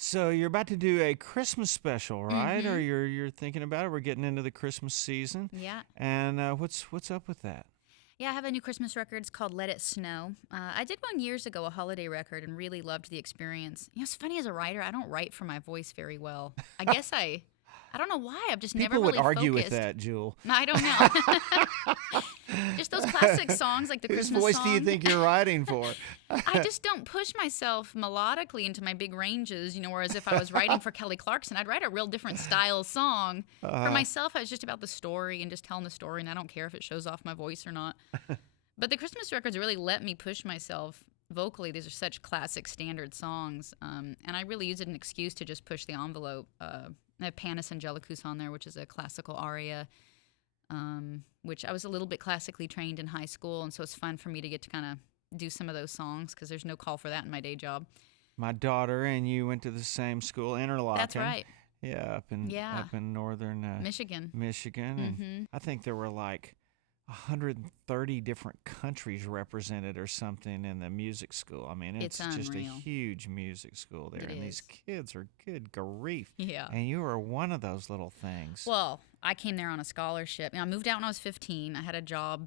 So you're about to do a Christmas special, right? Or Mm-hmm. you're thinking about it. We're getting into the Christmas season. Yeah. And what's up with that? Yeah, I have a new Christmas record. It's called Let It Snow. I did one years ago, a holiday record, and really loved the experience. You know, it's funny as a writer, I don't write for my voice very well. I guess I don't know why. I've just never People would really argue focused. with that, Jewel. I don't know. Just those classic songs like the Whose Christmas voice song. do you think you're writing for? I just don't push myself melodically into my big ranges, you know, whereas if I was writing for Kelly Clarkson, I'd write a real different style song. For myself, I was just about the story and just telling the story, and I don't care if it shows off my voice or not. But the Christmas records really let me push myself vocally. These are such classic standard songs, and I really use it as an excuse to just push the envelope. I have Panis Angelicus on there, which is a classical aria, which I was a little bit classically trained in high school, and so it's fun for me to get to kind of do some of those songs because there's no call for that in my day job. My daughter and you went to the same school, Interlochen. That's right. Yeah, up in northern Michigan. And I think there were like 130 different countries represented or something in the music school. I mean, it's just a unreal. huge music school there. It and is. these kids are good grief. Yeah. And you were one of those little things. Well, I came there on a scholarship. You know, I moved out when I was 15. I had a job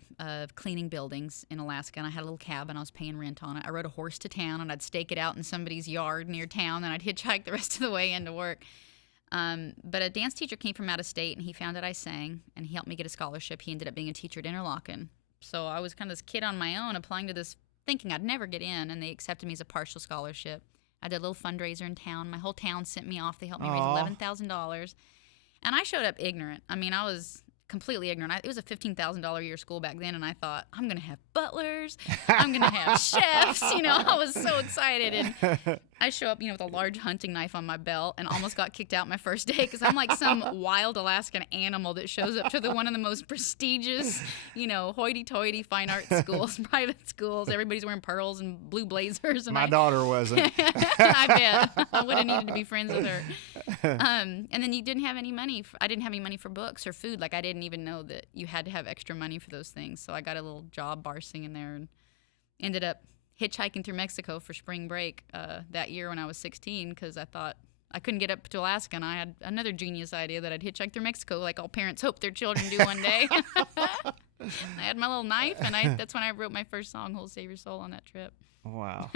cleaning buildings in Alaska, and I had a little cabin. I was paying rent on it. I rode a horse to town, and I'd stake it out in somebody's yard near town, and I'd hitchhike the rest of the way into work. But a dance teacher came from out of state, and he found that I sang, and he helped me get a scholarship. He ended up being a teacher at Interlochen. So I was kind of this kid on my own applying to this, thinking I'd never get in, and they accepted me as a partial scholarship. I did a little fundraiser in town. My whole town sent me off. They helped me raise $11,000. And I showed up ignorant. I mean, I was completely ignorant. It was a $15,000 a year school back then, and I thought, I'm going to have butlers. I'm going to have chefs. You know, I was so excited. And I show up, you know, with a large hunting knife on my belt and almost got kicked out my first day because I'm like some wild Alaskan animal that shows up to one of the most prestigious, you know, hoity-toity fine art schools, private schools. Everybody's wearing pearls and blue blazers. And My daughter wasn't. I bet. I would have needed to be friends with her. And then you didn't have any money. I didn't have any money for books or food. Like, I didn't even know that you had to have extra money for those things. So I got a little job bar singing there and ended up hitchhiking through Mexico for spring break that year when I was 16 because I thought I couldn't get up to Alaska, and I had another genius idea that I'd hitchhike through Mexico like all parents hope their children do one day. I had my little knife, and that's when I wrote my first song, Whole Save Your Soul, on that trip. Wow.